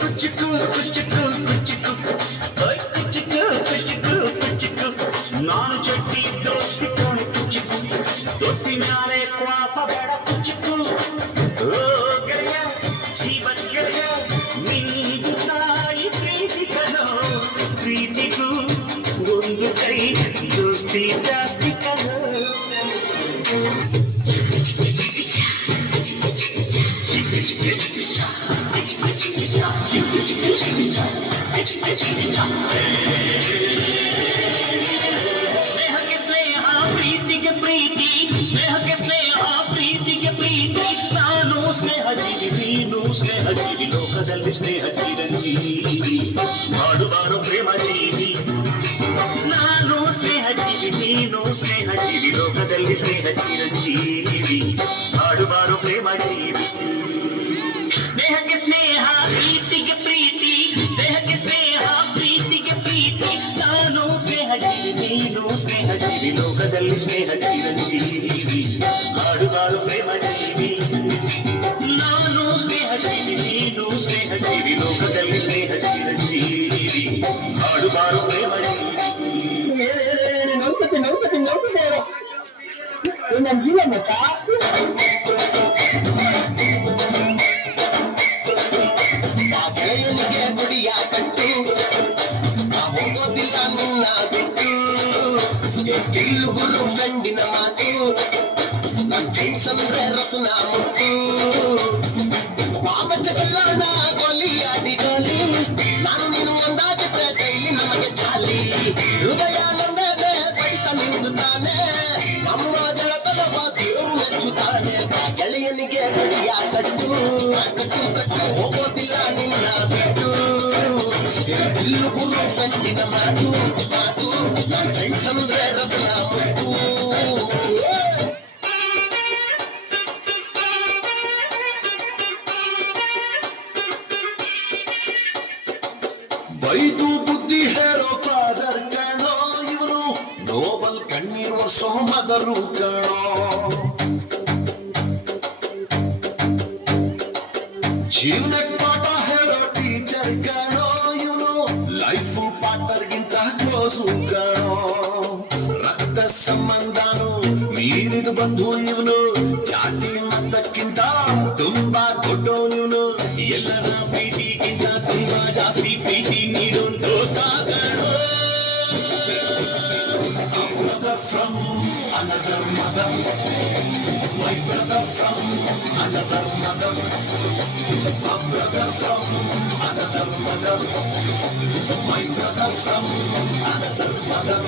ಕುಚ್ಚುಕು ಕುಚ್ಚುಕು ಕುಚ್ಚುಕು ಕುಚ್ಚುಕು ಕುಚ್ಚುಕು ಕುಚ್ಚುಕು ನಾನು ಚಟ್ಟಿ ದೋಸ್ತಿ ಕೋಣೆ ಕುಚ್ಚುಕು ದೋಸ್ತಿ ಮ್ಯಾಲೆ ಕ್ವಾಪ ಬೇಡ ಕುಚ್ಚುಕು ಓ ಗೆಳೆಯ ಜೀವನ ಗೆಳೆಯ ನಿಂದು ತಾಯಿ ಪ್ರೀತಿ ಕಣೋ ಪ್ರೀತಿಗೂ ಒಂದು ಕೈ ದೋಸ್ತಿ ಜಾಸ್ತಿ ಕಣೋ ಸ್ನೇಹಕ್ಕೆ ಸ್ನೇಹ ಪ್ರೀತಿಗೆ ಪ್ರೀತಿ ಸ್ನೇಹಕ್ಕೆ ಸ್ನೇಹ ಪ್ರೀತಿಗೆ ಪ್ರೀತಿ ನಾನು ಸ್ನೇಹ ಜೀವಿ ನೀನು ಸ್ನೇಹ ಜೀವಿ ಲೋಕದಲ್ಲಿ ಸ್ನೇಹ ಚಿರಂಜೀವಿ ಮಾಡುವಾರು ಪ್ರೇಮ ಜೀವಿ ನಾನು ಸ್ನೇಹ ಜೀವಿ ನೀನು ಸ್ನೇಹ ಜೀವಿ ಲೋಕದಲ್ಲಿ ಸ್ನೇಹ ಚಿರಂಜೀವಿ ಮಾಡುವಾರು ಪ್ರೇಮ ಜೀವಿ ಸ್ನೇಹಕ್ಕೆ ಸ್ನೇಹ ಪ್ರೀತಿಗೆ ಪ್ರೀತಿ ಸ್ನೇಹಕ್ಕೆ ಸ್ನೇಹ ಪ್ರೀತಿಗೆ ಪ್ರೀತಿ ನಾನು ಸ್ನೇಹ ಜೀವಿ ನೀನು ಸ್ನೇಹ ಜೀವಿ ಲೋಕದಲ್ಲಿ ಸ್ನೇಹ ಚಿರಂಜೀವಿ ಹಾಡುಗಾಡು ಪ್ರೇಮ ಜೀವಿ ನಾನು ಸ್ನೇಹ ಜೀವಿ ನೀನು ಸ್ನೇಹ ಜೀವಿ ಲೋಕದಲ್ಲಿ ಸ್ನೇಹ ಚಿರಂಜೀವಿ ಹಾಡುಗಾಡು ಪ್ರೇಮ ಜೀವಿ ನನ್ನ ಜೀವನ ಗೆಳೆಯನಿಗೆ ಗುಡಿಯ ಕಟ್ಟು ಹೋಗೋದಿಲ್ಲ ನಿನ್ನ ಬಿಟ್ಟು ಕಿಲ್ಲು ಗುರು ಫ್ರೆಂಡಿನ ಮಾತು ನನ್ನ ಫ್ರೆಂಡ್ಸ್ ಅಂದ್ರೆ ರತ್ನ ಮುಟ್ಟು ಪಾಮಚ ಕಲ್ಯಾಣ ಗೋಲಿ ಆಡಿ ಗೋಲಿ ನಾನು ನೀನು ಒಂದಾಗಿದ್ರೆ ಕೈಲಿ ನಮಗೆ ಜಾಲಿ ಹೃದಯಾನಂದನೆ ಬಡಿತ ನಿಂದುತ್ತಾನೆ ನಮ್ಮ ಗೆಳತನ ದೇವರು ಮೆಚ್ಚುತ್ತಾನೆ ಗೆಳೆಯನಿಗೆ ಗುಡಿಯ ಕಟ್ಟು ಕಟ್ಟು ಕಟ್ಟು ಹೋಗೋದಿಲ್ಲ ನಿನ್ನ ಬಿಟ್ಟು ಇಲ್ಲು ಗುರು ಫ್ರೆಂಡಿನ ಮಾತು ಮಾತು ನನ್ನ ಫ್ರೆಂಡ್ಸ್ ಅಂದ್ರೆ ರತ್ನ ಮುಟ್ಟು ಬೈದು ಬುದ್ಧಿ ಹೇಳೋ ಫಾದರ್ ಕಣೋ ಇವನು ನೋಬಲ್ ಕಣ್ಣೀರ್ ವರ್ಷೋ ಮದರು ಕಣೋ ಜೀವನಕ್ಕೆ ಪಾಠ ಹೇಳೋ ಟೀಚರ್ ಕಣೋ ಇವನು ಲೈಫು ಪಾರ್ಟ್ನರ್ಗಿಂತ ಕ್ಲೋಸು ಕಣೋ ರಕ್ತ ಸಂಬಂಧನು ಮೀರಿದು ಬಂಧು ಇವನು ಜಾತಿ ಮತಕ್ಕಿಂತ ತುಂಬಾ ದೊಡ್ಡವನು ಇವನು ಎಲ್ಲರ ಪ್ರೀತಿಗಿಂತ ತುಂಬಾ ಜಾಸ್ತಿ ಪ್ರೀತಿ ನೀಡು ದೋಸ್ತ ಕಣೋ from another mother, my brother from another mother, my brother from another mother, my brother from another mother.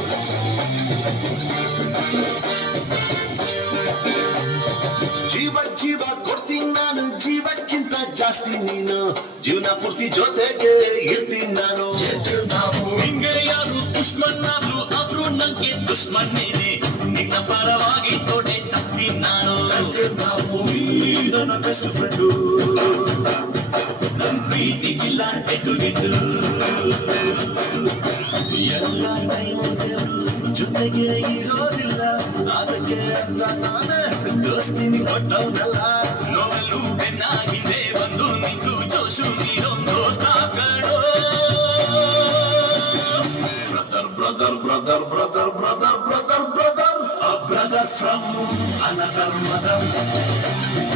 ಜೀವ ಜೀವ ಕೊಡ್ತೀನಿ ನಾನು ಜೀವಕ್ಕಿಂತ ಜಾಸ್ತಿ ನೀನು ಜೀವನ ಪೂರ್ತಿ ಜೊತೆಗೆ ಇರ್ತೀನಿ ನಾನು ಹಿಂಗೆ ಯಾರು ದುಶ್ಮನ್ನಾದ್ರು ಅವರು ನಂಗೆ ದುಶ್ಮನ್ನೇನೆ ನಿನ್ನ ಪರವಾಗಿ ತೊಡೆ ತಪ್ಪಿ ನಾನು ನನ್ನ ಬೆಸ್ಟ್ ಫ್ರೆಂಡು ನನ್ನ ಪ್ರೀತಿಗಿಲ್ಲ ಟೆಟ್ಟು ಗಿಟ್ಟು ಎಲ್ಲ ಟೈಮು ಜೊತೆಗೆ ಇರೋದಿಲ್ಲ ಅದಕ್ಕೆ ಅಂತ ನಾನೇ ದೋಸ್ತಿನಿ ಕೊಟ್ಟವನಲ್ಲ ನೋಡಲು ಬೆನ್ನಾಗಿದೆ ಬಂದು ನಿಂತು ಜೋಶು ನೀನೋ ದೋಸ್ತ ಕಣೋ brother brother brother brother brother brother brother a brother from another mother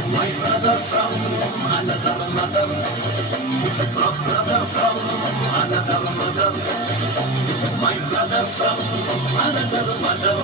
my brother from another mother a brother from another mother my brother from another mother